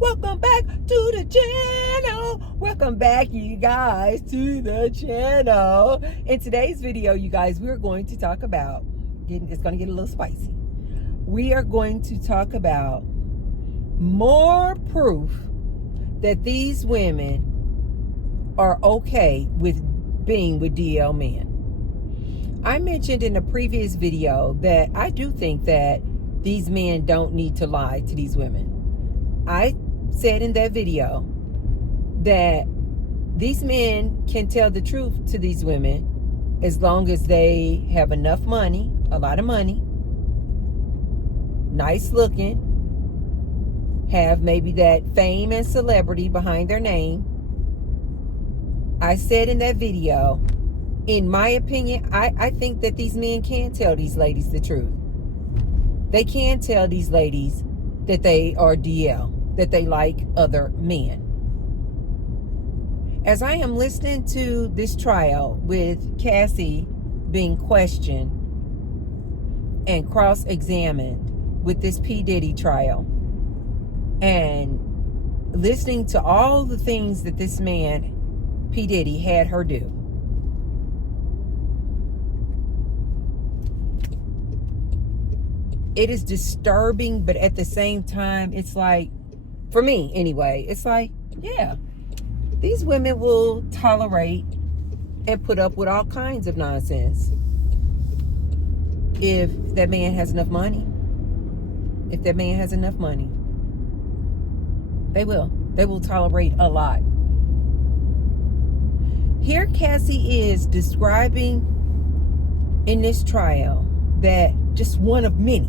Welcome back to the channel. Welcome back, you guys, to the channel. In today's video, you guys, we're going to talk about, it's going to get a little spicy. We are going to talk about more proof that these women are okay with being with DL men. I mentioned in a previous video that I do think that these men don't need to lie to these women. I said in that video that these men can tell the truth to these women as long as they have enough money, a lot of money, nice looking, have maybe that fame and celebrity behind their name. I said in that video, in my opinion, I think that these men can tell these ladies the truth. They can tell these ladies that they are DL, that they like other men. As I am listening to this trial with Cassie being questioned and cross-examined with this P Diddy trial, and listening to all the things that this man, P Diddy, had her do, it is disturbing, but at the same time, it's like, for me anyway, it's like, yeah, these women will tolerate and put up with all kinds of nonsense if that man has enough money. If that man has enough money, they will tolerate a lot. Here Cassie is describing in this trial that just one of many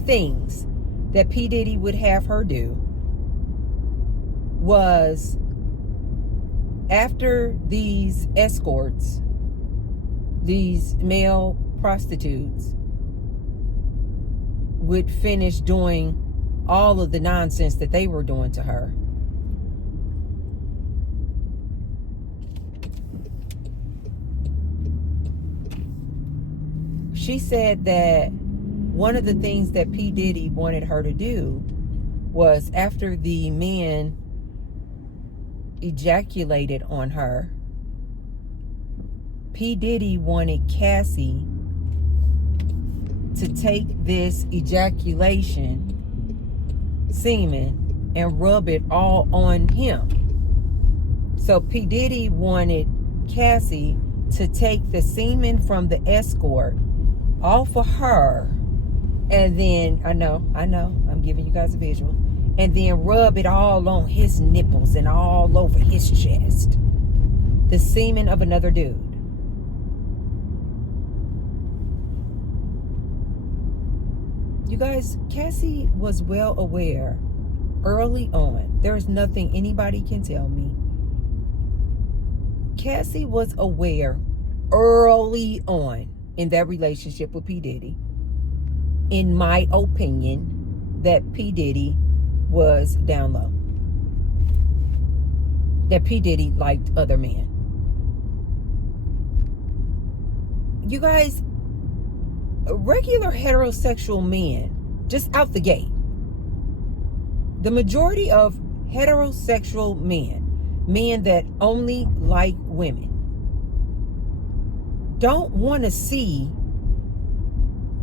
things that P Diddy would have her do was, after these escorts, these male prostitutes would finish doing all of the nonsense that they were doing to her, she said that one of the things that P Diddy wanted her to do was, after the men ejaculated on her, P Diddy wanted Cassie to take this ejaculation semen and rub it all on him. So P Diddy wanted Cassie to take the semen from the escort off of her, and then, I know, I'm giving you guys a visual, and then rub it all on his nipples and all over his chest. The semen of another dude. You guys, Cassie was well aware early on. There is nothing anybody can tell me. Cassie was aware early on in that relationship with P Diddy, in my opinion, that P Diddy was down low, that P Diddy liked other men. You guys, regular heterosexual men, just out the gate, the majority of heterosexual men that only like women, don't want to see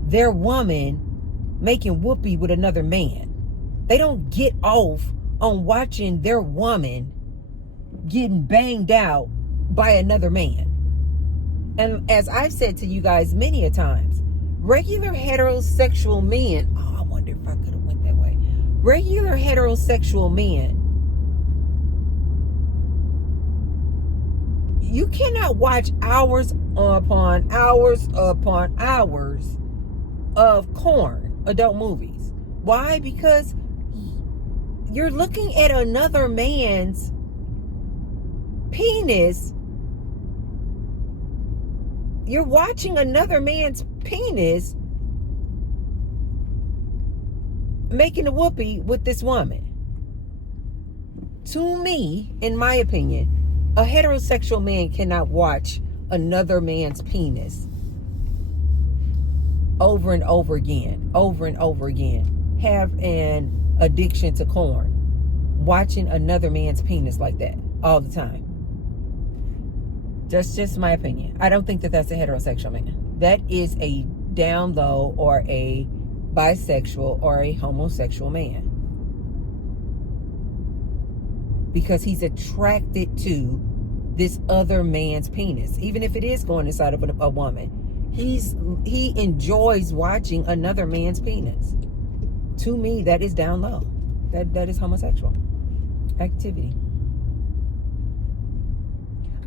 their woman making whoopee with another man. They don't get off on watching their woman getting banged out by another man. And as I've said to you guys many a times, regular heterosexual men, I wonder if I could have went that way. Regular heterosexual men, you cannot watch hours upon hours of porn, adult movies. Why? Because you're looking at another man's penis. You're watching another man's penis making a whoopee with this woman. To me, in my opinion, a heterosexual man cannot watch another man's penis over and over again, have an addiction to corn. Watching another man's penis like that all the time. That's just my opinion. I don't think that that's a heterosexual man. That is a down low or a bisexual or a homosexual man. Because he's attracted to this other man's penis. Even if it is going inside of a woman. He enjoys watching another man's penis. To me, that is down low. That is homosexual activity.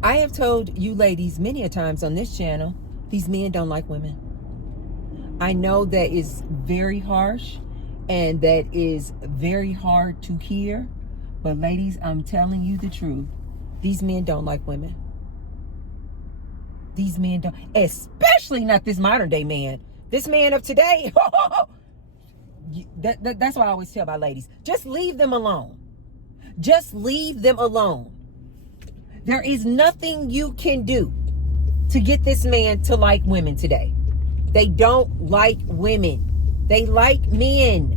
I have told you ladies many a times on this channel, these men don't like women. I know that is very harsh and that is very hard to hear. But ladies, I'm telling you the truth. These men don't like women. These men don't, especially not this modern day man. This man of today, that's why I always tell my ladies, just leave them alone. Just leave them alone. There is nothing you can do to get this man to like women today. They don't like women. They like men.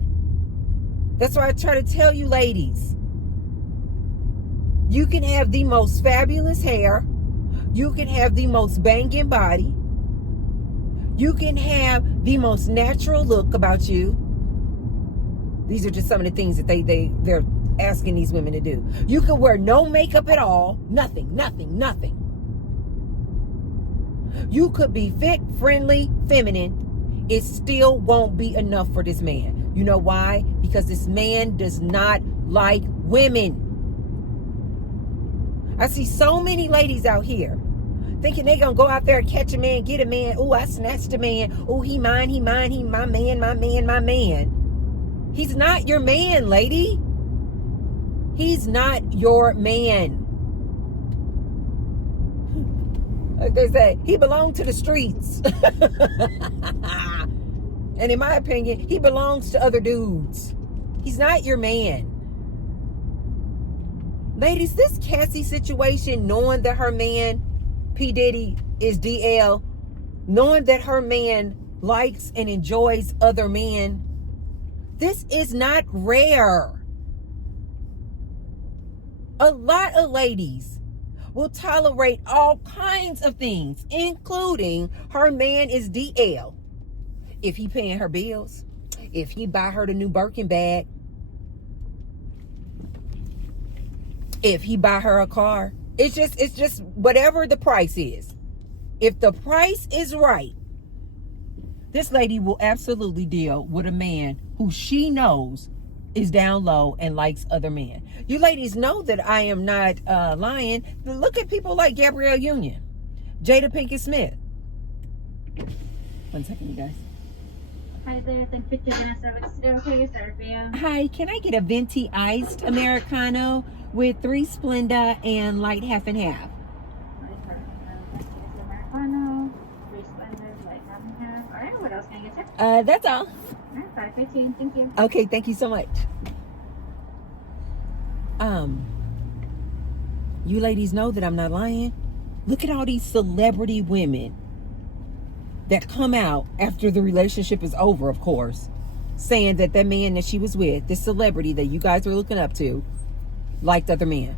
That's why I try to tell you ladies. You can have the most fabulous hair. You can have the most banging body. You can have the most natural look about you. These are just some of the things that they're asking these women to do. You can wear no makeup at all. Nothing. You could be fit, friendly, feminine. It still won't be enough for this man. You know why? Because this man does not like women. I see so many ladies out here thinking they gonna go out there and catch a man, get a man. Oh, I snatched a man. Oh, he mine, he my man. He's not your man, lady. He's not your man. Like they say, he belonged to the streets. And in my opinion, he belongs to other dudes. He's not your man. Ladies, this Cassie situation, knowing that her man, P Diddy, is DL, knowing that her man likes and enjoys other men, this is not rare. A lot of ladies will tolerate all kinds of things, including her man is DL. If he paying her bills, if he buy her the new Birkin bag, if he buy her a car, it's just whatever the price is. If the price is right, this lady will absolutely deal with a man who she knows is down low and likes other men. You ladies know that I am not lying. Look at people like Gabrielle Union, Jada Pinkett Smith. 1 second, you guys. Hi there, thank you for dinner service. Is it okay to serve you? Hi, can I get a venti iced Americano with 3 Splenda and light half and half? Americano, 3 Splenda, light half and half. All right, what else can I get you? That's all. All right, $5.15. Thank you. Okay, thank you so much. You ladies know that I'm not lying. Look at all these celebrity women that come out after the relationship is over, of course, saying that that man that she was with, this celebrity that you guys were looking up to, liked other men.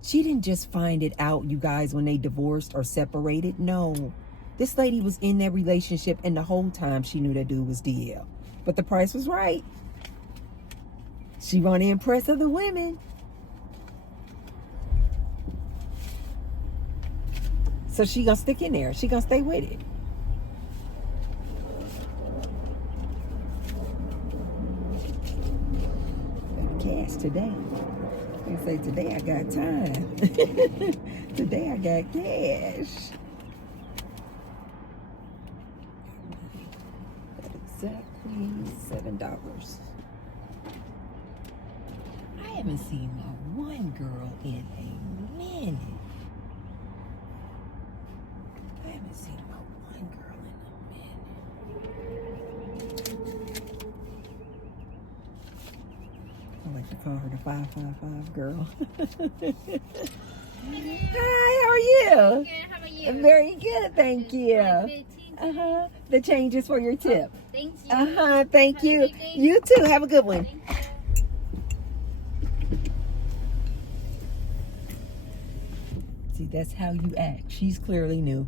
She didn't just find it out, you guys, when they divorced or separated. No. This lady was in that relationship, and the whole time she knew that dude was DL. But the price was right. She wanted to impress other women. So she gonna stick in there. She gonna stay with it. Cash today. I say today I got time. Today I got cash. Exactly $7. I haven't seen my one girl in a minute. I haven't seen my one girl in a minute. I like to call her the 555 girl. Hi, how are you? Good, how about you? Very good, thank you. The change is for your tip. Thank you. Thank Have a you. great day. You too. Have a good one. Thank you. See, that's how you act. She's clearly new,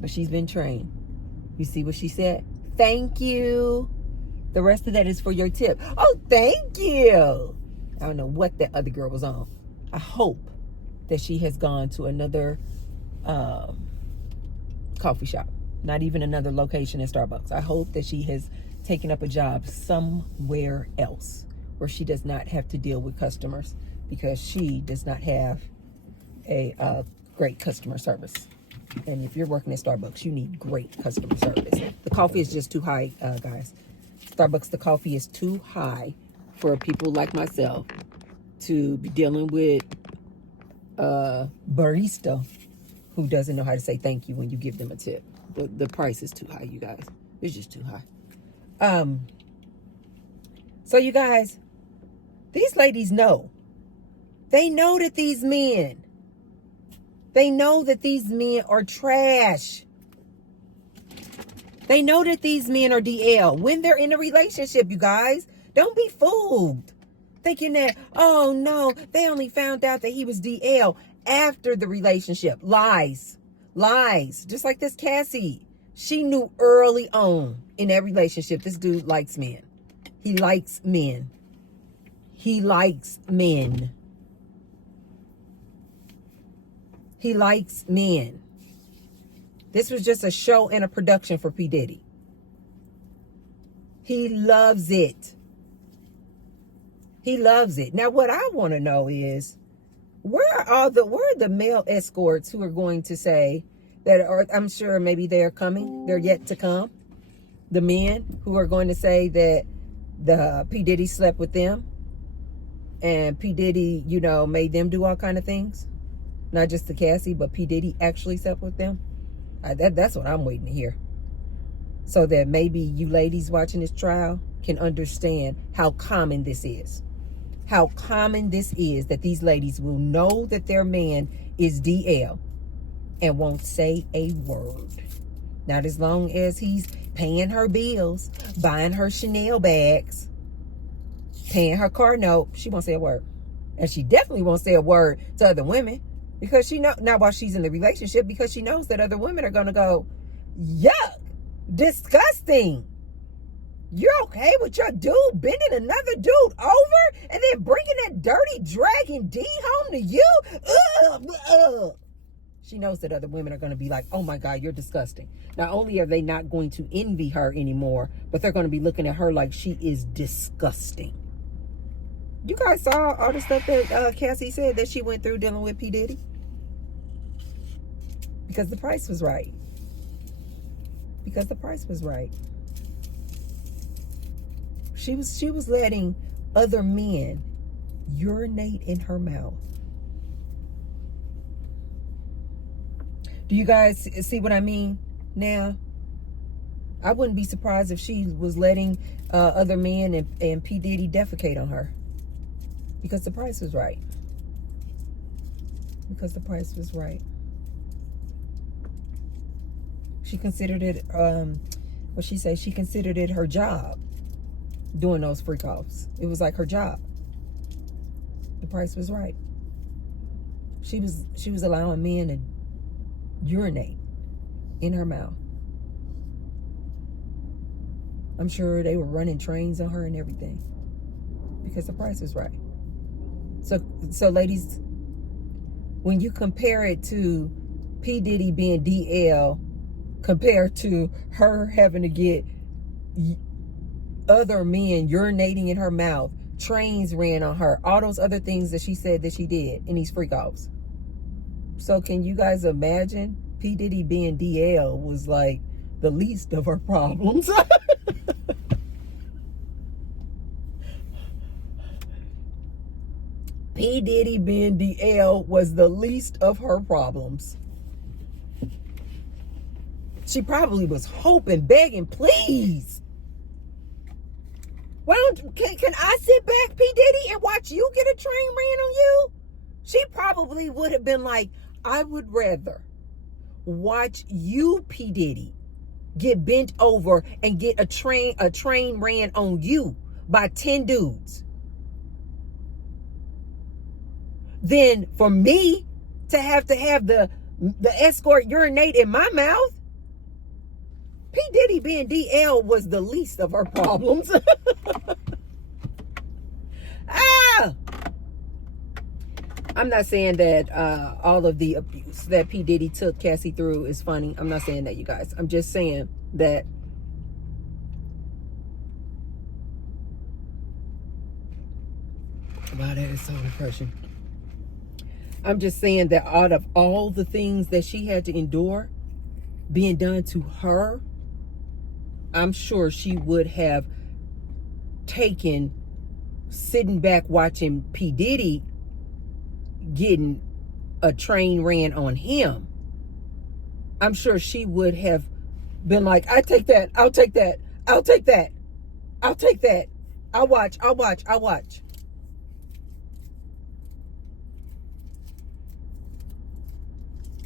but she's been trained. You see what she said? Thank you. The rest of that is for your tip. Oh, thank you. I don't know what that other girl was on. I hope that she has gone to another coffee shop, not even another location at Starbucks. I hope that she has taken up a job somewhere else where she does not have to deal with customers, because she does not have a great customer service. And if you're working at Starbucks, you need great customer service. The coffee is just too high, guys. Starbucks, the coffee is too high for people like myself to be dealing with a barista who doesn't know how to say thank you when you give them a tip. The price is too high, you guys. It's just too high. So you guys, these ladies know. They know that these men are trash. They know that these men are DL when they're in a relationship, you guys. Don't be fooled thinking that, oh no, they only found out that he was DL after the relationship. Lies. Just like this Cassie. She knew early on in that relationship, this dude likes men. He likes men. He likes men. He likes men. This was just a show and a production for P. Diddy. He loves it. He loves it. Now, what I want to know is, where are the male escorts who are going to say that, or I'm sure maybe they're coming, they're yet to come. The men who are going to say that the P. Diddy slept with them and P. Diddy, made them do all kind of things. Not just the Cassie, but P. Diddy actually slept with them. That's what I'm waiting to hear. So that maybe you ladies watching this trial can understand how common this is. How common this is that these ladies will know that their man is DL and won't say a word. Not as long as he's paying her bills, buying her Chanel bags, paying her car note, she won't say a word. And she definitely won't say a word to other women, because she know, not while she's in the relationship, because she knows that other women are going to go, yuck, disgusting. You're okay with your dude bending another dude over and then bringing that dirty dragon D home to you? Ugh. She knows that other women are going to be like, oh my God, you're disgusting. Not only are they not going to envy her anymore, but they're going to be looking at her like she is disgusting. You guys saw all the stuff that Cassie said that she went through dealing with P. Diddy? Because the price was right. Because the price was right. She was letting other men urinate in her mouth. Do you guys see what I mean now? I wouldn't be surprised if she was letting other men and P. Diddy defecate on her. Because the price was right. Because the price was right. She considered it, what she say? She considered it her job doing those freak offs. It was like her job. The price was right. She was allowing men to urinate in her mouth. I'm sure they were running trains on her and everything, because the price was right. So ladies, when you compare it to P. Diddy being DL compared to her having to get other men urinating in her mouth, trains ran on her, all those other things that she said that she did in these freak offs. So can you guys imagine P. Diddy being DL was like the least of her problems? P. Diddy being DL was the least of her problems. She probably was hoping, begging, please. Can I sit back, P. Diddy, and watch you get a train ran on you? She probably would have been like, I would rather watch you, P. Diddy, get bent over and get a train ran on you by 10 dudes, than for me to have the escort urinate in my mouth. P. Diddy being DL was the least of her problems. Ah! I'm not saying that all of the abuse that P. Diddy took Cassie through is funny. I'm not saying that, you guys. I'm just saying that wow, that is so depressing. I'm just saying that out of all the things that she had to endure being done to her, I'm sure she would have taken sitting back watching P. Diddy getting a train ran on him. I'm sure she would have been like, I take that, I'll take that, I'll take that, I'll take that, I'll watch.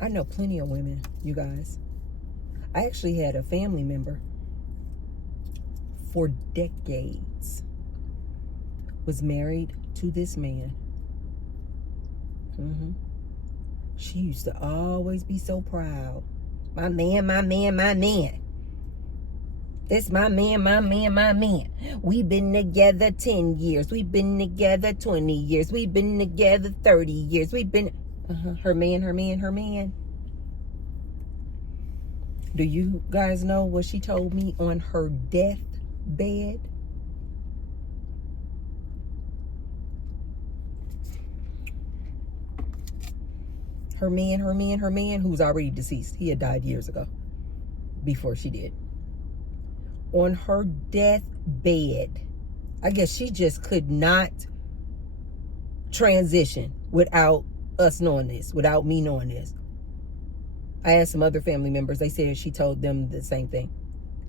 I know plenty of women, you guys. I actually had a family member for decades, was married to this man. She used to always be so proud. My man, my man, my man. This my man, my man, my man. We've been together 10 years. We've been together 20 years. We've been together 30 years. We've been... Her man, her man, her man. Do you guys know what she told me on her deathbed? Her man, her man, her man, who's already deceased. He had died years ago, before she did. On her deathbed, I guess she just could not transition without us knowing this, without me knowing this. I asked some other family members. They said she told them the same thing.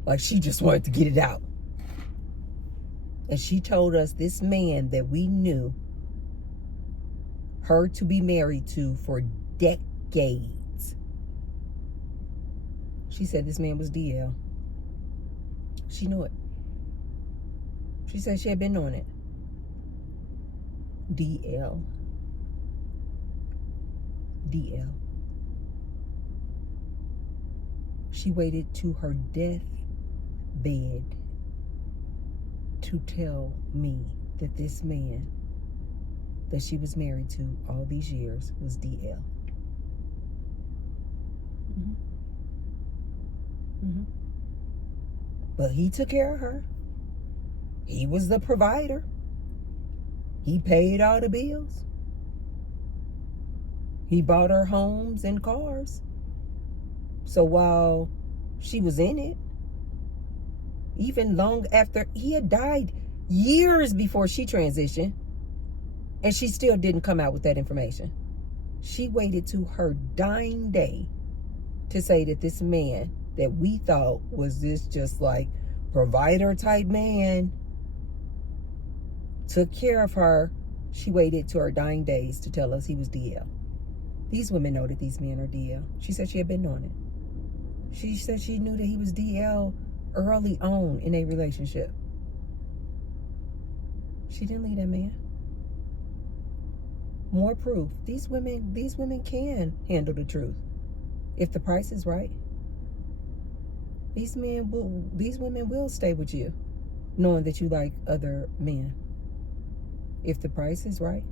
Like she just wanted to get it out. And she told us this man that we knew her to be married to for decades. She said this man was DL. She knew it. She said she had been knowing it. DL. DL. She waited to her deathbed to tell me that this man that she was married to all these years was DL. But he took care of her. He was the provider. He paid all the bills. He bought her homes and cars. So while she was in it, even long after he had died, years before she transitioned, and she still didn't come out with that information. She waited to her dying day to say that this man that we thought was this just like provider type man took care of her. She waited to her dying days to tell us he was DL. These women know that these men are DL. She said she had been knowing it. She said she knew that he was DL early on in a relationship. She didn't leave that man. More proof. These women can handle the truth if the price is right. These women will stay with you knowing that you like other men if the price is right.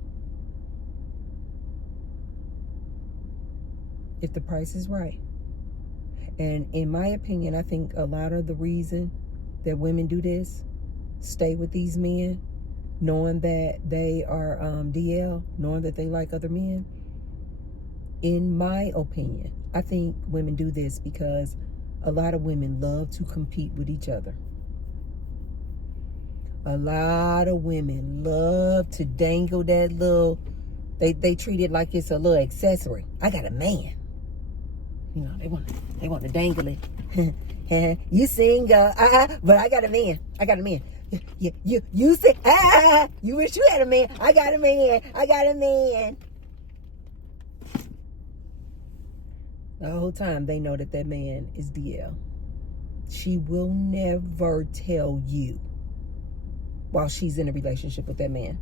If the price is right. And in my opinion, I think a lot of the reason that women do this, stay with these men, knowing that they are DL, knowing that they like other men, in my opinion, I think women do this because a lot of women love to compete with each other. A lot of women love to dangle that little, they treat it like it's a little accessory. I got a man. You know, they want to dangle it. You sing, but I got a man. I got a man. You say, you wish you had a man. I got a man. I got a man. The whole time they know that that man is DL. She will never tell you while she's in a relationship with that man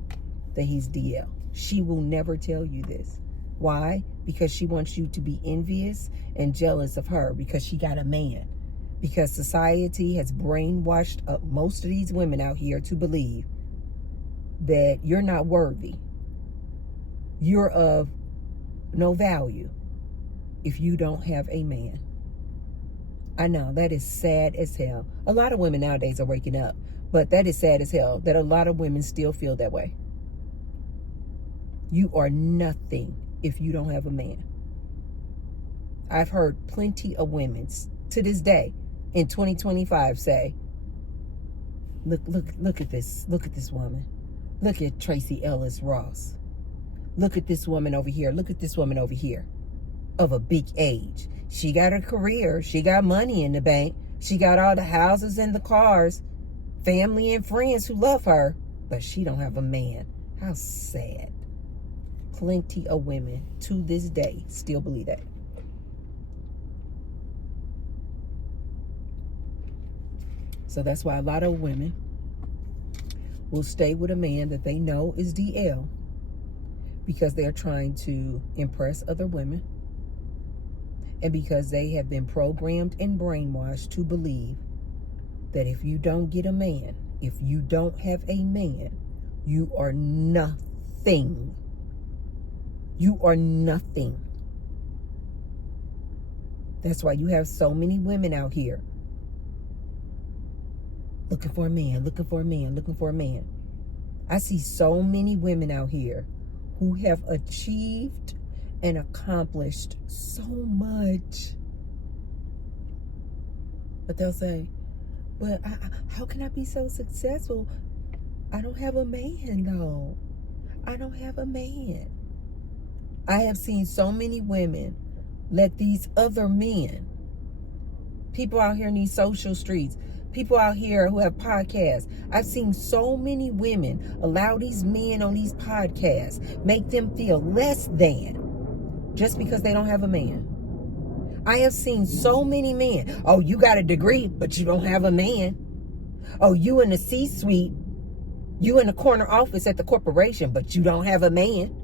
that he's DL. She will never tell you this. Why? Because she wants you to be envious and jealous of her because she got a man. Because society has brainwashed most of these women out here to believe that you're not worthy. You're of no value if you don't have a man. I know, that is sad as hell. A lot of women nowadays are waking up, but that is sad as hell that a lot of women still feel that way. You are nothing if you don't have a man. I've heard plenty of women to this day in 2025 say, look at this woman. Look at Tracy Ellis Ross. Look at this woman over here. Look at this woman over here of a big age. She got a career. She got money in the bank. She got all the houses and the cars, family and friends who love her, but she don't have a man. How sad. Plenty of women to this day still believe that. So that's why a lot of women will stay with a man that they know is DL because they're trying to impress other women and because they have been programmed and brainwashed to believe that if you don't get a man, if you don't have a man, you are nothing. You are nothing. That's why you have so many women out here looking for a man, looking for a man, looking for a man. I see so many women out here who have achieved and accomplished so much. But they'll say, but how can I be so successful? I don't have a man, though. I don't have a man. I have seen so many women let these other men, people out here in these social streets, people out here who have podcasts, I've seen so many women allow these men on these podcasts, make them feel less than just because they don't have a man. I have seen so many men, oh, you got a degree, but you don't have a man. Oh, you in the C-suite, you in the corner office at the corporation, but you don't have a man.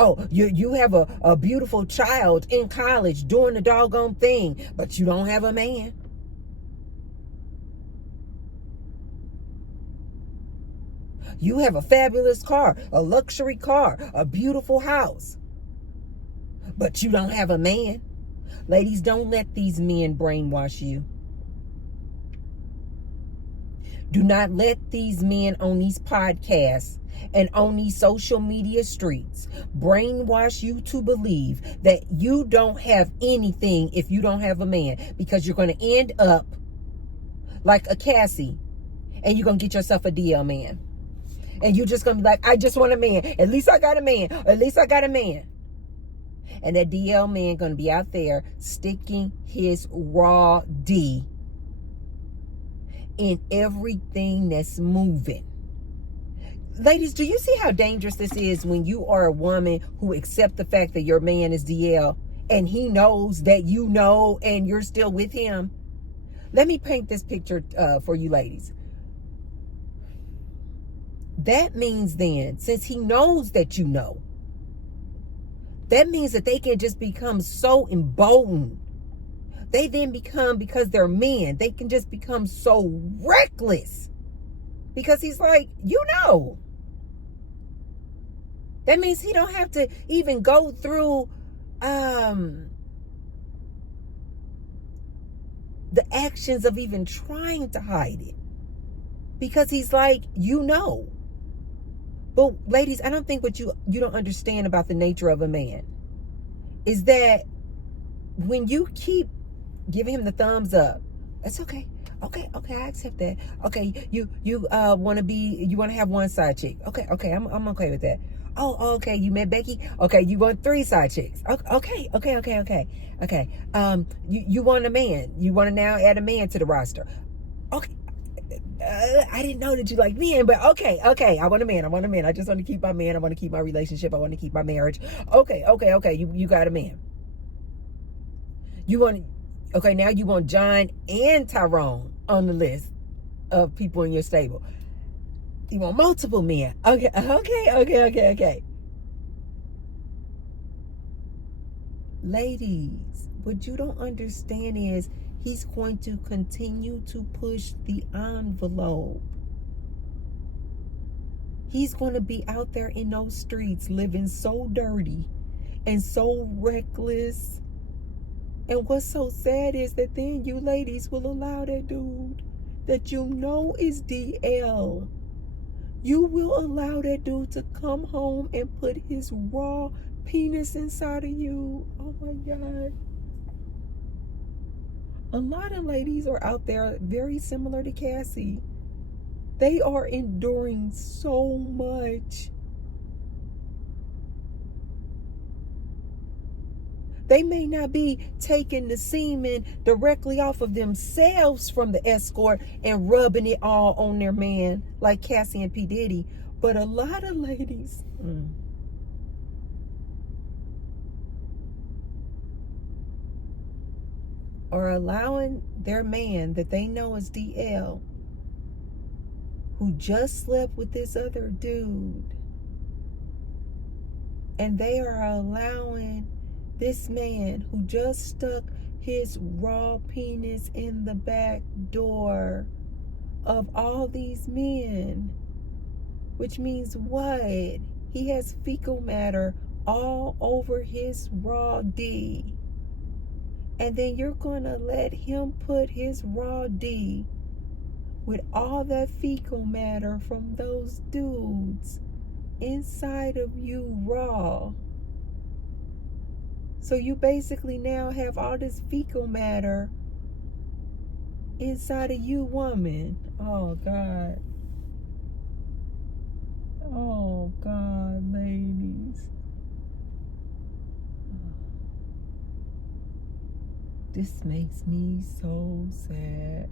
Oh, you have a beautiful child in college doing the doggone thing, but you don't have a man. You have a fabulous car, a luxury car, a beautiful house, but you don't have a man. Ladies, don't let these men brainwash you. Do not let these men on these podcasts and on these social media streets brainwash you to believe that you don't have anything if you don't have a man, because you're going to end up like a Cassie and you're going to get yourself a DL man. And you're just going to be like, I just want a man. At least I got a man. At least I got a man. And that DL man going to be out there sticking his raw D in everything that's moving. Ladies, do you see how dangerous this is when you are a woman who accepts the fact that your man is DL and he knows that you know and you're still with him? Let me paint this picture for you ladies. That means then, since he knows that you know, that means that they can just become so emboldened. They then become, because they're men, they can just become so reckless. Because he's like, you know. That means he don't have to even go through the actions of even trying to hide it. Because he's like, you know. But ladies, I don't think what you don't understand about the nature of a man is that when you keep giving him the thumbs up, that's okay. Okay, I accept that. Okay, you want to have one side chick. Okay, I'm okay with that. Oh, okay, you met Becky. Okay, you want 3 side chicks. Okay. You want a man. You want to now add a man to the roster. Okay. I didn't know that you like men, but okay. I want a man. I just want to keep my man. I want to keep my relationship. I want to keep my marriage. Okay. You got a man. You want, okay, now you want John and Tyrone on the list of people in your stable. You want multiple men. Okay. Ladies, what you don't understand is he's going to continue to push the envelope. He's going to be out there in those streets living so dirty and so reckless. And what's so sad is that then you ladies will allow that dude that you know is DL. You will allow that dude to come home and put his raw penis inside of you. Oh my God. A lot of ladies are out there very similar to Cassie. They are enduring so much. They may not be taking the semen directly off of themselves from the escort and rubbing it all on their man like Cassie and P Diddy, but a lot of ladies are allowing their man that they know is DL, who just slept with this other dude, and they are allowing this man who just stuck his raw penis in the back door of all these men, which means what? He has fecal matter all over his raw D. And then you're going to let him put his raw D with all that fecal matter from those dudes inside of you raw. So you basically now have all this fecal matter inside of you, woman. Oh, God. Oh, God, ladies. This makes me so sad.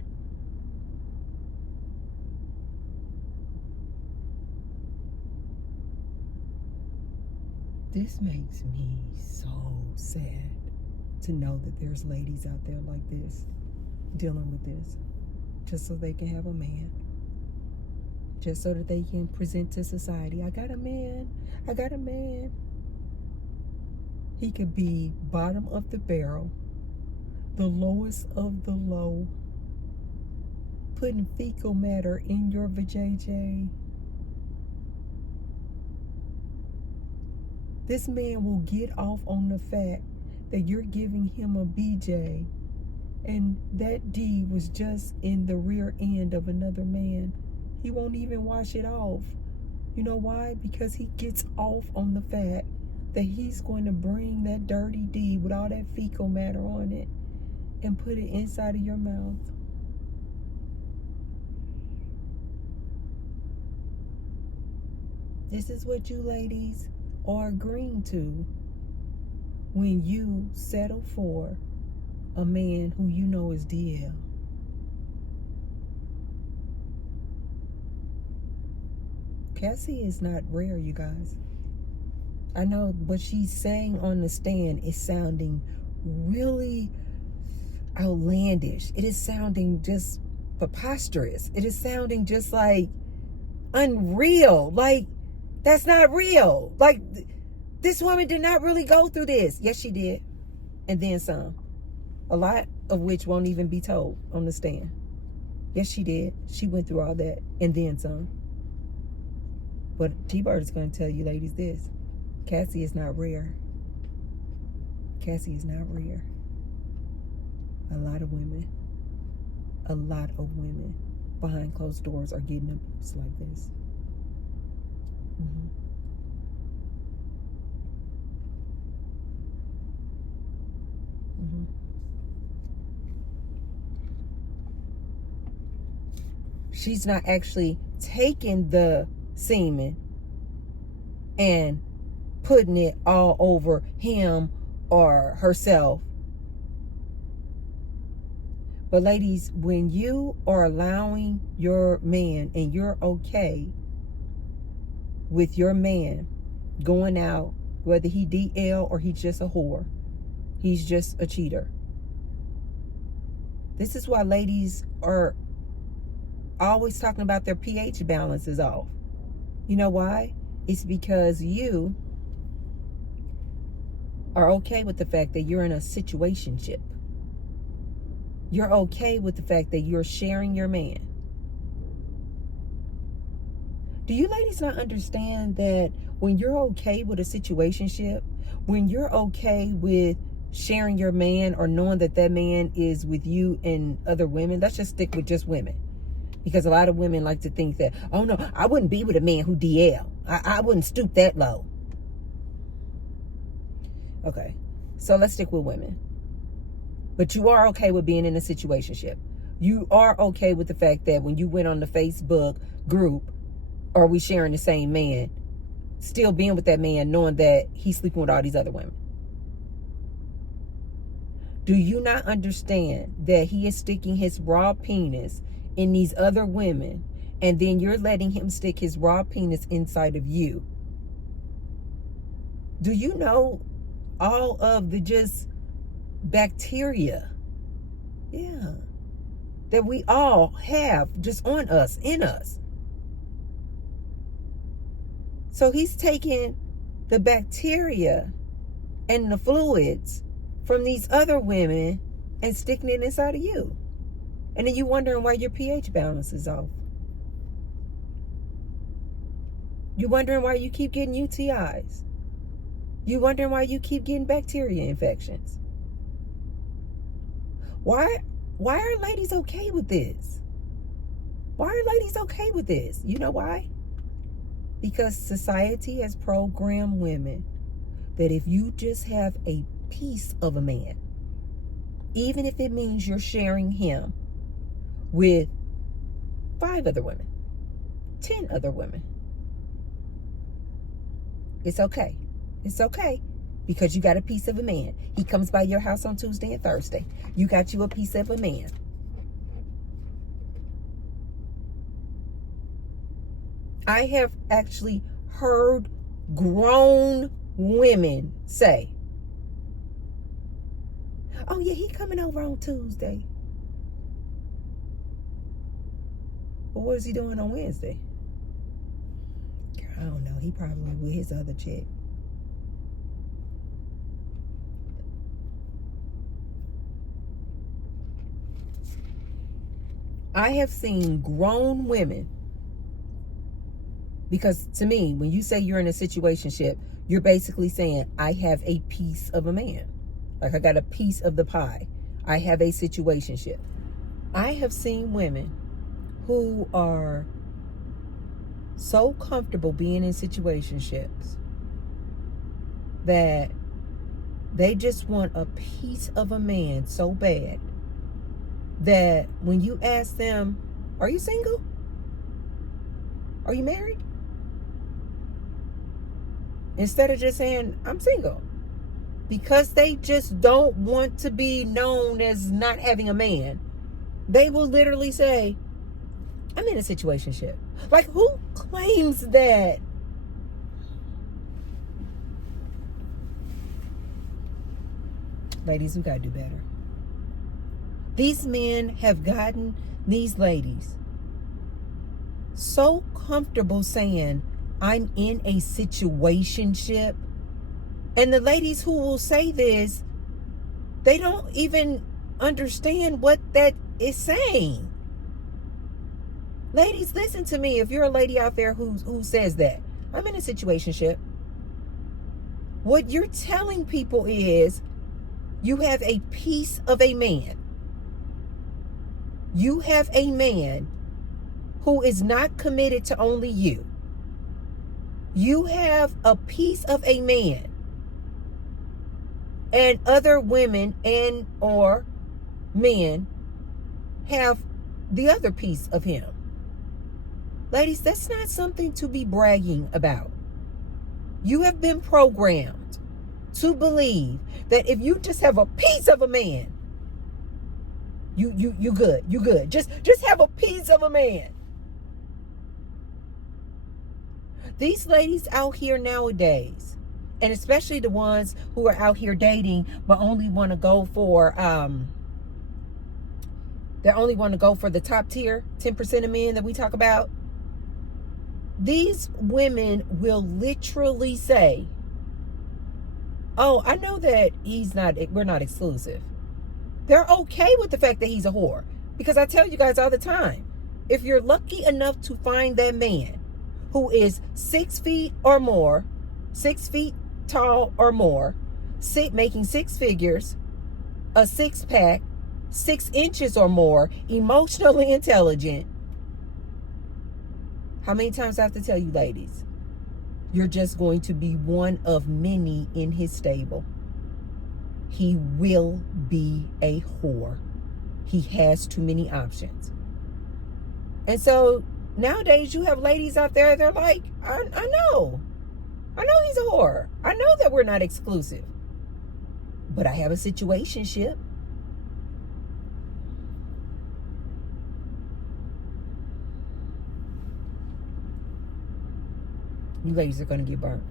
This makes me so sad to know that there's ladies out there like this, dealing with this, just so they can have a man, just so that they can present to society, I got a man. He could be bottom of the barrel, the lowest of the low, putting fecal matter in your vajayjay. This man will get off on the fact that you're giving him a BJ and that D was just in the rear end of another man. He won't even wash it off. You know why? Because he gets off on the fact that he's going to bring that dirty D with all that fecal matter on it and put it inside of your mouth. This is what you ladies are agreeing to when you settle for a man who you know is DL. Cassie is not rare, you guys. I know what she's saying on the stand is sounding really outlandish. It is sounding just preposterous. It is sounding just like unreal. Like, that's not real. Like, this woman did not really go through this. Yes, she did. And then some. A lot of which won't even be told on the stand. Yes, she did. She went through all that and then some. But T-Bird is going to tell you ladies this. Cassie is not rare. Cassie is not rare. A lot of women behind closed doors are getting abused like this. She's not actually taking the semen and putting it all over him or herself. But ladies, when you are allowing your man and you're okay with your man going out, whether he DL or he's just a whore, he's just a cheater, This is why ladies are always talking about their pH balance is off. You know why? It's because you are okay with the fact that you're in a situationship. You're okay with the fact that you're sharing your man. Do you ladies not understand that when you're okay with a situationship, when you're okay with sharing your man or knowing that that man is with you and other women, let's just stick with just women. Because a lot of women like to think that, oh no, I wouldn't be with a man who DL. I wouldn't stoop that low. Okay, so let's stick with women. But you are okay with being in a situationship. You are okay with the fact that when you went on the Facebook group, are we sharing the same man, still being with that man knowing that he's sleeping with all these other women? Do you not understand that he is sticking his raw penis in these other women, and then you're letting him stick his raw penis inside of you? Do you know all of the just bacteria, that we all have just on us, in us? So he's taking the bacteria and the fluids from these other women and sticking it inside of you. And then you wondering why your pH balance is off. You wondering why you keep getting UTIs. You wondering why you keep getting bacteria infections. Why are ladies okay with this? Why are ladies okay with this? You know why? Because society has programmed women that if you just have a piece of a man, even if it means you're sharing him with 5 other women, 10 other women, it's okay. It's okay because you got a piece of a man. He comes by your house on Tuesday and Thursday. You got you a piece of a man. I have actually heard grown women say, oh yeah, he coming over on Tuesday. Well, what is he doing on Wednesday? I don't know. He probably with his other chick. I have seen grown women, because to me, when you say you're in a situationship, you're basically saying, I have a piece of a man. Like I got a piece of the pie. I have a situationship. I have seen women who are so comfortable being in situationships that they just want a piece of a man so bad that when you ask them, are you single? Are you married? Instead of just saying, I'm single. Because they just don't want to be known as not having a man, they will literally say, I'm in a situationship. Like, who claims that? Ladies, we gotta do better. These men have gotten these ladies so comfortable saying, I'm in a situationship. And the ladies who will say this, they don't even understand what that is saying. Ladies, listen to me. If you're a lady out there who says that, I'm in a situationship, what you're telling people is you have a piece of a man. You have a man who is not committed to only you. You have a piece of a man, and other women and or men have the other piece of him. Ladies, that's not something to be bragging about. You have been programmed to believe that if you just have a piece of a man, you good. You good. Just have a piece of a man. These ladies out here nowadays, and especially the ones who are out here dating but only want to go for that only want to go for the top tier, 10% of men that we talk about. These women will literally say, oh, I know that we're not exclusive. They're okay with the fact that he's a whore. Because I tell you guys all the time, if you're lucky enough to find that man who is 6 feet or more, 6 feet tall or more, making six figures, a six pack, 6 inches or more, emotionally intelligent. How many times I have to tell you, ladies? You're just going to be one of many in his stable. He will be a whore. He has too many options. And so nowadays you have ladies out there, they're like, I know he's a whore. I know that we're not exclusive. But I have a situationship. You ladies are going to get burnt.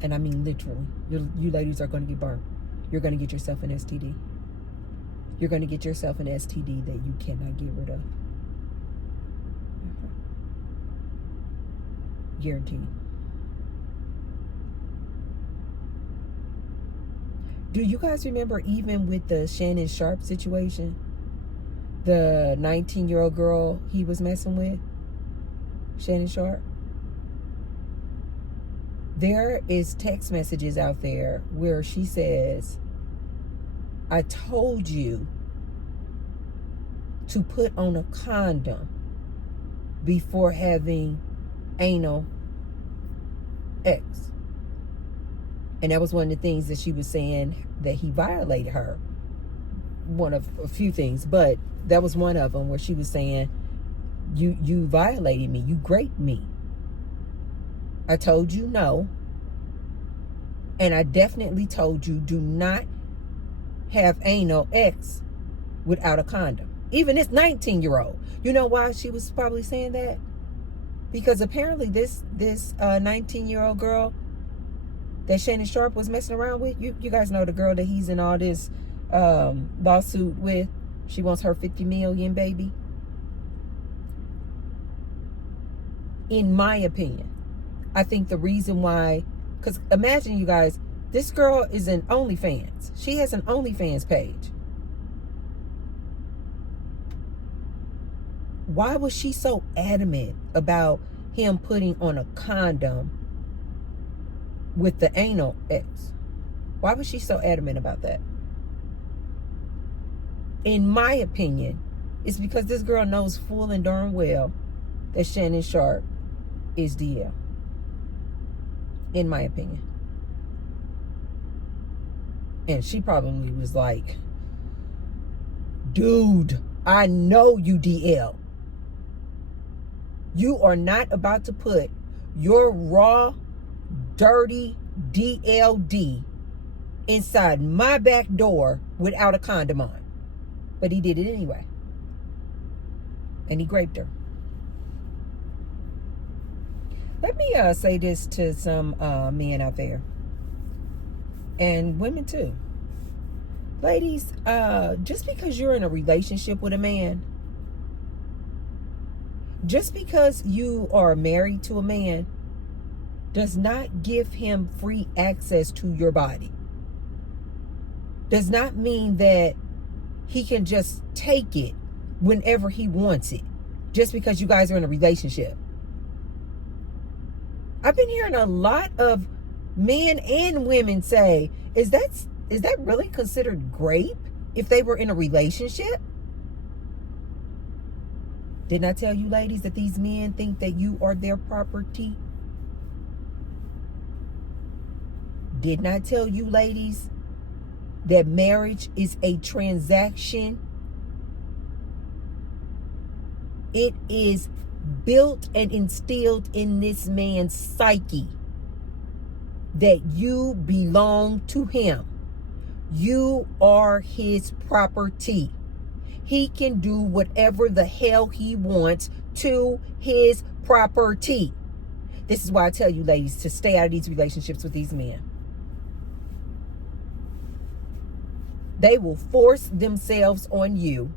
And I mean literally. You ladies are going to get burnt. You're going to get yourself an STD. You're going to get yourself an STD that you cannot get rid of. Guaranteed. Do you guys remember even with the Shannon Sharp situation? The 19-year-old girl he was messing with? Shannon Sharp? There is text messages out there where she says, I told you to put on a condom before having anal X. And that was one of the things that she was saying, that he violated her. One of a few things, but that was one of them where she was saying, you violated me, you raped me. I told you no. And I definitely told you do not have anal X without a condom. Even this 19-year-old. You know why she was probably saying that? Because apparently this 19-year-old girl that Shannon Sharp was messing around with, you guys know the girl that he's in all this lawsuit with. She wants her $50 million, baby. In my opinion, I think the reason why, because imagine you guys, this girl is in OnlyFans. She has an OnlyFans page. Why was she so adamant about him putting on a condom with the anal X? Why was she so adamant about that? In my opinion, it's because this girl knows full and darn well that Shannon Sharp is DL. In my opinion. And she probably was like, dude, I know you DL. You are not about to put your raw, dirty DLD inside my back door without a condom on. But he did it anyway. And he raped her. Let me say this to some men out there. And women too. Ladies, just because you're in a relationship with a man, just because you are married to a man, does not give him free access to your body. Does not mean that he can just take it whenever he wants it, just because you guys are in a relationship. I've been hearing a lot of men and women say, is that really considered rape if they were in a relationship? Didn't I tell you, ladies, that these men think that you are their property? Didn't I tell you, ladies, that marriage is a transaction? It is built and instilled in this man's psyche that you belong to him. You are his property. He can do whatever the hell he wants to his property. This is why I tell you, ladies, to stay out of these relationships with these men. They will force themselves on you.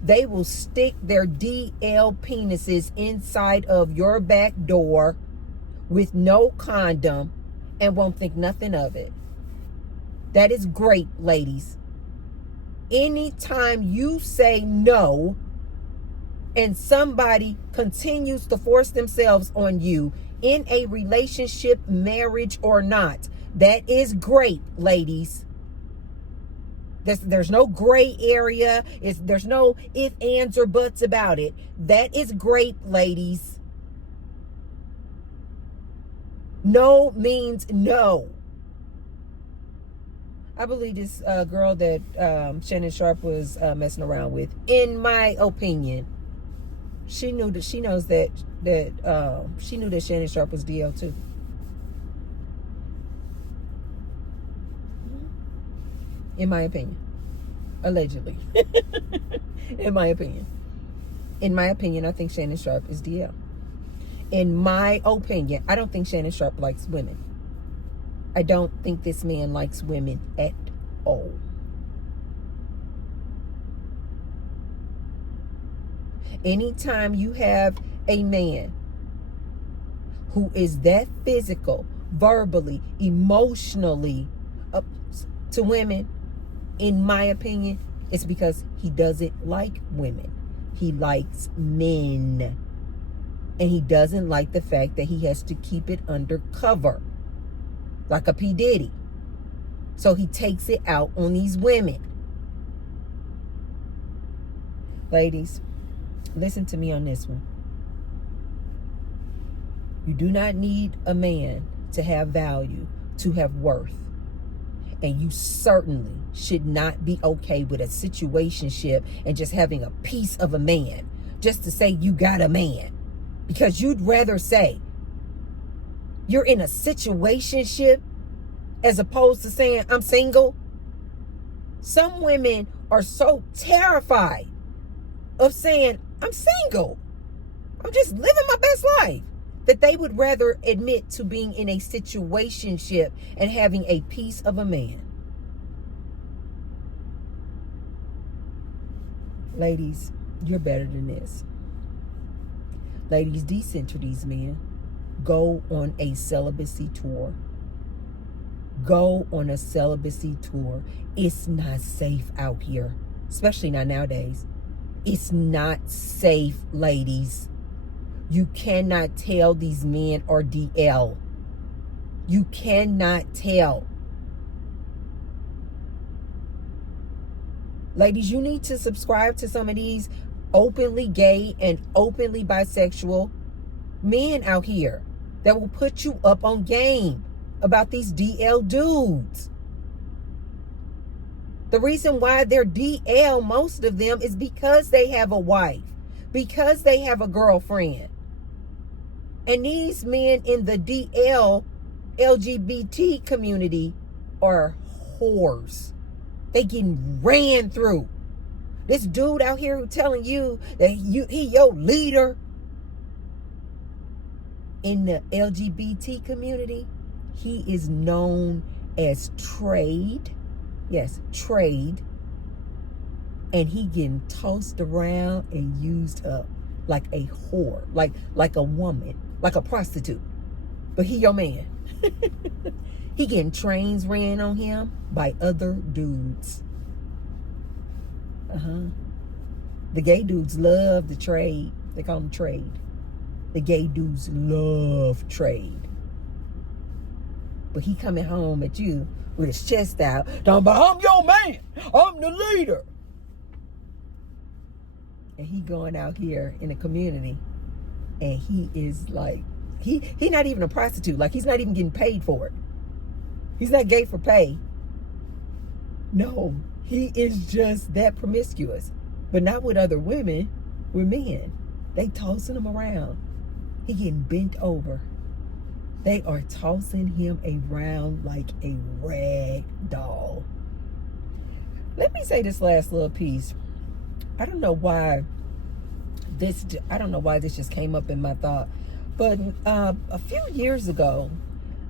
They will stick their DL penises inside of your back door with no condom and won't think nothing of it. That is great, ladies. Anytime you say no and somebody continues to force themselves on you in a relationship, marriage or not, that is great, ladies. There's no gray area. There's no if, ands, or buts about it. That is great, ladies. No means no. I believe this girl that Shannon Sharpe was messing around with, in my opinion, she knew that she knew that Shannon Sharpe was DL too. In my opinion. Allegedly. In my opinion, I think Shannon Sharpe is DL. In my opinion, I don't think Shannon Sharpe likes women. I don't think this man likes women at all. Anytime you have a man who is that physical, verbally, emotionally up to women, in my opinion, it's because he doesn't like women. He likes men. And he doesn't like the fact that he has to keep it undercover, like a P Diddy. So he takes it out on these women. Ladies, listen to me on this one. You do not need a man to have value, to have worth. And you certainly should not be okay with a situationship and just having a piece of a man just to say you got a man. Because you'd rather say you're in a situationship as opposed to saying I'm single. Some women are so terrified of saying I'm single, I'm just living my best life, that they would rather admit to being in a situationship and having a piece of a man. Ladies, you're better than this. Ladies, decenter these men. Go on a celibacy tour. Go on a celibacy tour. It's not safe out here, especially not nowadays. It's not safe, ladies. You cannot tell these men are DL. You cannot tell. Ladies, you need to subscribe to some of these openly gay and openly bisexual men out here that will put you up on game about these DL dudes. The reason why they're DL, most of them, is because they have a wife, because they have a girlfriend. And these men in the DL LGBT community are whores. They getting ran through. This dude out here who telling you that he your leader in the LGBT community, he is known as trade. Yes, trade. And he getting tossed around and used up like a whore, like a woman, like a prostitute. But he your man. He getting trains ran on him by other dudes. The gay dudes love the trade. They call them trade. The gay dudes love trade. But he coming home at you with his chest out, talking about, I'm your man. I'm the leader. And he going out here in the community, and he is like, he not even a prostitute. Like, he's not even getting paid for it. He's not gay for pay. No, he is just that promiscuous. But not with other women, with men. They tossing him around. He getting bent over. They are tossing him around like a rag doll. Let me say this last little piece. I don't know why this just came up in my thought. But a few years ago,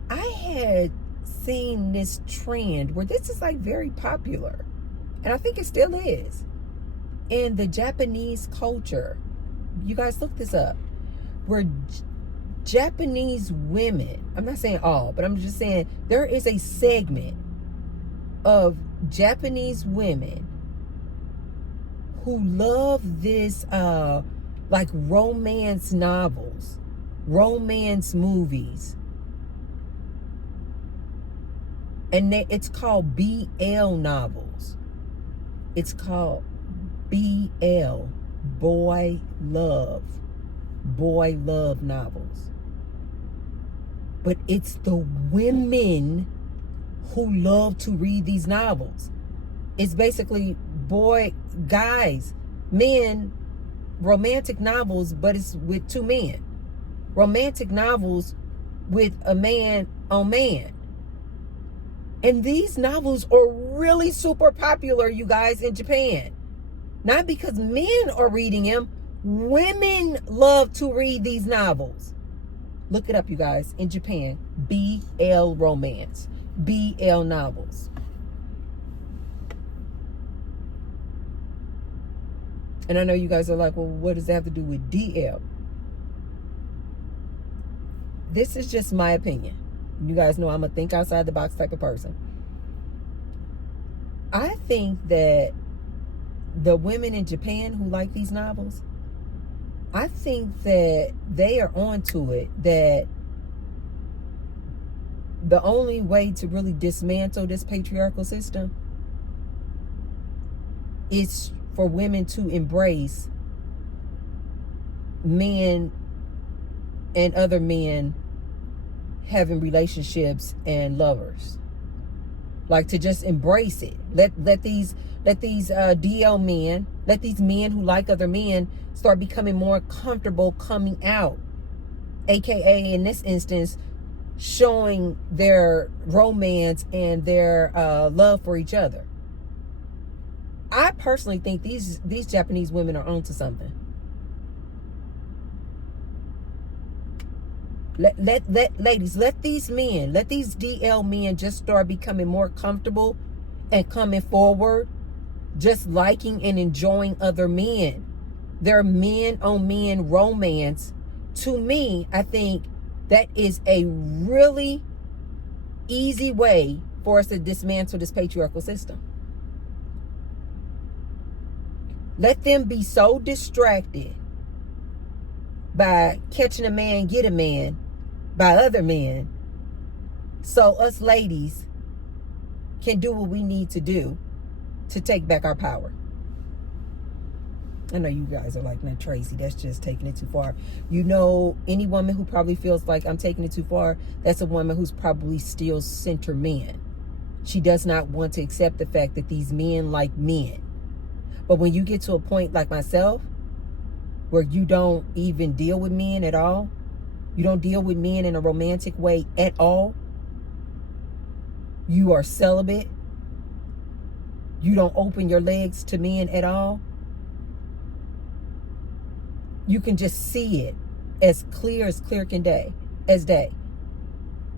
I had seen this trend where this is like very popular. and I think it still is, in the Japanese culture. You guys look this up. Where Japanese women, I'm not saying all, but I'm just saying there is a segment of Japanese women who love this like romance novels, romance movies. And it's called BL novels. It's called BL, boy love novels. But it's the women who love to read these novels. It's basically guys, men, romantic novels, but it's with two men. Romantic novels with a man on man. And these novels are really super popular, you guys, in Japan. Not because men are reading them. Women love to read these novels. Look it up, you guys. In Japan, BL romance, BL novels. And I know you guys are like, well, what does that have to do with DL? This is just my opinion. You guys know I'm a think outside the box type of person. I think that the women in Japan who like these novels, I think that they are onto it, that the only way to really dismantle this patriarchal system is for women to embrace men and other men having relationships and lovers. Like, to just embrace it. Let these DL men, let these men who like other men start becoming more comfortable coming out. AKA, in this instance, showing their romance and their love for each other. I personally think these Japanese women are onto something. Ladies, let these men, let these DL men just start becoming more comfortable and coming forward, just liking and enjoying other men. Their men on men romance. To me, I think that is a really easy way for us to dismantle this patriarchal system. Let them be so distracted by catching a man, get a man, by other men, so us ladies can do what we need to do to take back our power. I know you guys are like, man, Tracy, that's just taking it too far. You know, any woman who probably feels like I'm taking it too far, that's a woman who's probably still center man. She does not want to accept the fact that these men like men. But when you get to a point like myself, where you don't even deal with men at all, you don't deal with men in a romantic way at all, you are celibate, you don't open your legs to men at all, you can just see it as clear can day, as day.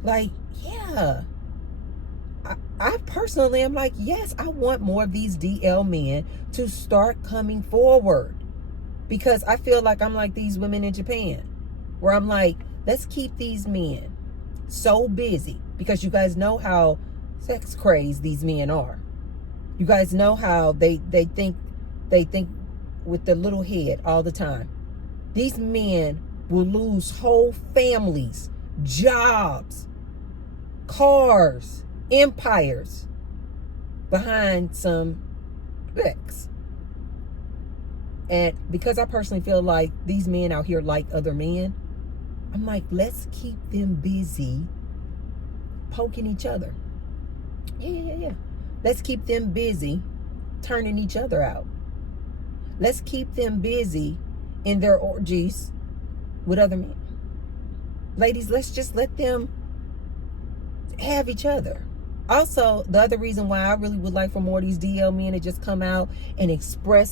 Like, yeah. I personally am like, yes, I want more of these DL men to start coming forward. Because I feel like I'm like these women in Japan, where I'm like, let's keep these men so busy. Because you guys know how sex crazed these men are. You guys know how they think with the little head all the time. These men will lose whole families, jobs, cars, empires behind some sex. And because I personally feel like these men out here like other men, I'm like, let's keep them busy poking each other. Yeah. Let's keep them busy turning each other out. Let's keep them busy in their orgies with other men. Ladies, let's just let them have each other. Also, the other reason why I really would like for more of these DL men to just come out and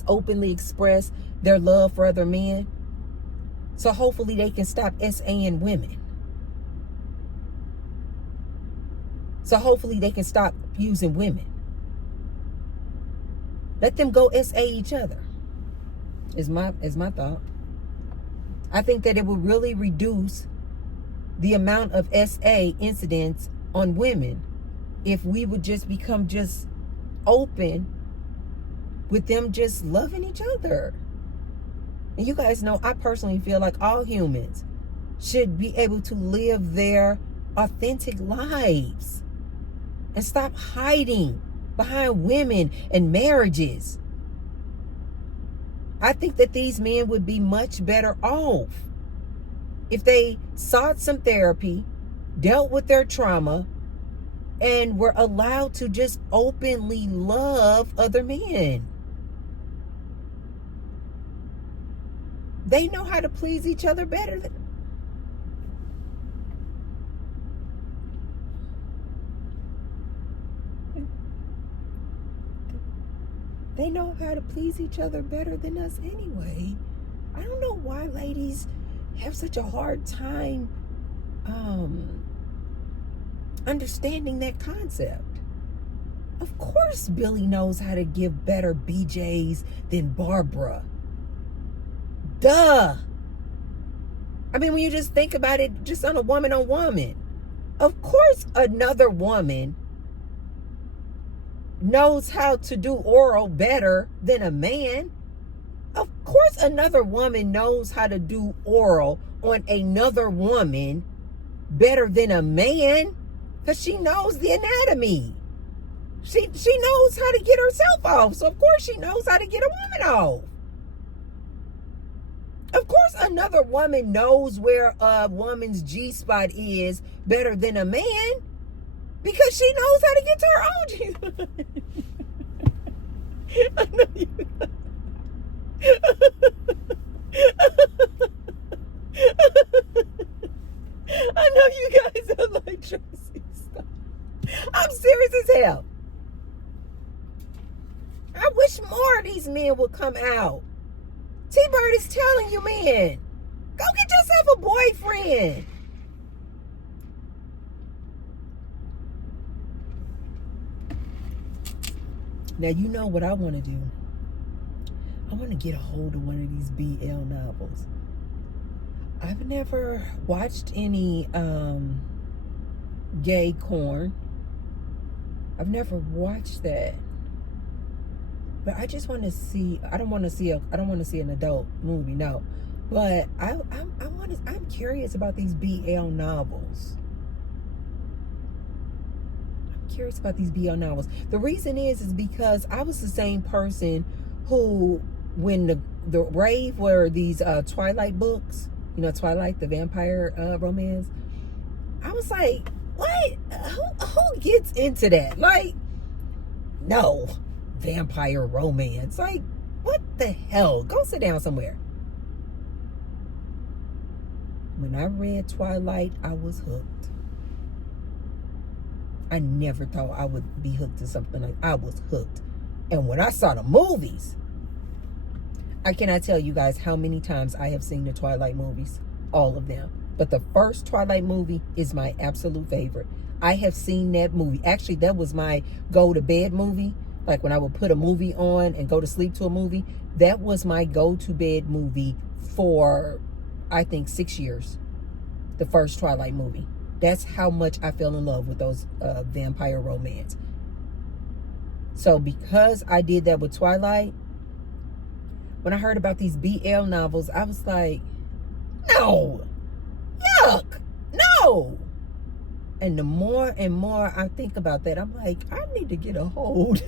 openly express their love for other men. So hopefully they can stop SAing women. So hopefully they can stop using women. Let them go SA each other. Is my thought. I think that it will really reduce the amount of SA incidents on women if we would just become just open with them just loving each other. And you guys know, I personally feel like all humans should be able to live their authentic lives and stop hiding behind women and marriages. I think that these men would be much better off if they sought some therapy, dealt with their trauma, and were allowed to just openly love other men. They know how to please each other better than... They know how to please each other better than us anyway. I don't know why ladies have such a hard time understanding that concept. Of course Billy knows how to give better BJs than Barbara. Duh. I mean, when you just think about it, just on a woman on woman. Of course another woman knows how to do oral better than a man. Of course another woman knows how to do oral on another woman better than a man, because she knows the anatomy. She knows how to get herself off, so of course she knows how to get a woman off. Of course another woman knows where a woman's G-spot is better than a man, because she knows how to get to her own G-spot. I know you. I know you guys are like, Tracy, stop. I'm serious as hell. I wish more of these men would come out. T-Bird is telling you, man, go get yourself a boyfriend. Now, you know what I want to do? I want to get a hold of one of these BL novels. I've never watched any gay porn. I've never watched that. But I just want to see. I don't want to see an adult movie, no. But I'm curious about these BL novels. Curious about these BL novels. The reason is because I was the same person who, when the rave were these Twilight books, you know, Twilight, the vampire romance, I was like, what? Who gets into that? Like, no, vampire romance. Like, what the hell? Go sit down somewhere. When I read Twilight, I was hooked. I never thought I would be hooked to something like I was hooked. And when I saw the movies, I cannot tell you guys how many times I have seen the Twilight movies. All of them. But the first Twilight movie is my absolute favorite. I have seen that movie. Actually, that was my go-to-bed movie. Like when I would put a movie on and go to sleep to a movie. That was my go-to-bed movie for, I think, 6 years. The first Twilight movie. That's how much I fell in love with those vampire romance. So because I did that with Twilight, when I heard about these BL novels, I was like, no, yuck, no. And the more and more I think about that, I'm like, I need to get a hold.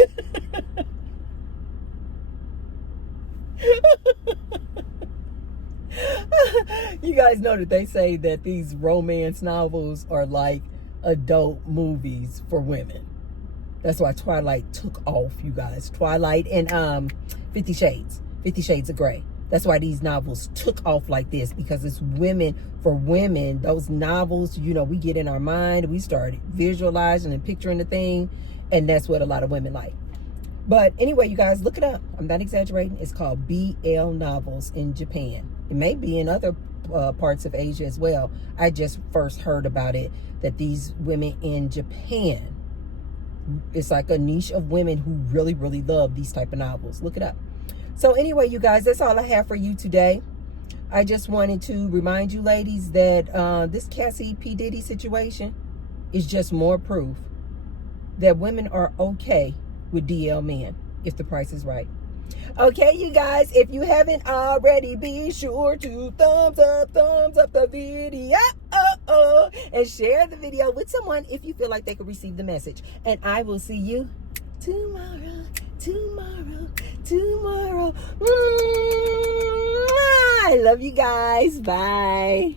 You guys know that they say that these romance novels are like adult movies for women. That's why Twilight took off, you guys. Twilight and 50 Shades of Grey. That's why these novels took off like this, because it's women for women. Those novels, you know, we get in our mind, we start visualizing and picturing the thing, and that's what a lot of women like. But anyway, you guys, look it up. I'm not exaggerating. It's called BL novels in Japan. It may be in other parts of Asia as well. I just first heard about it, that these women in Japan It's like a niche of women who really, really love these type of novels. Look it up. So anyway, you guys, that's all I have for you today. I just wanted to remind you ladies that this Cassie P Diddy situation is just more proof that women are okay with DL men if the price is right. Okay, you guys, if you haven't already, be sure to thumbs up the video and share the video with someone if you feel like they could receive the message. And I will see you tomorrow. I love you guys. Bye.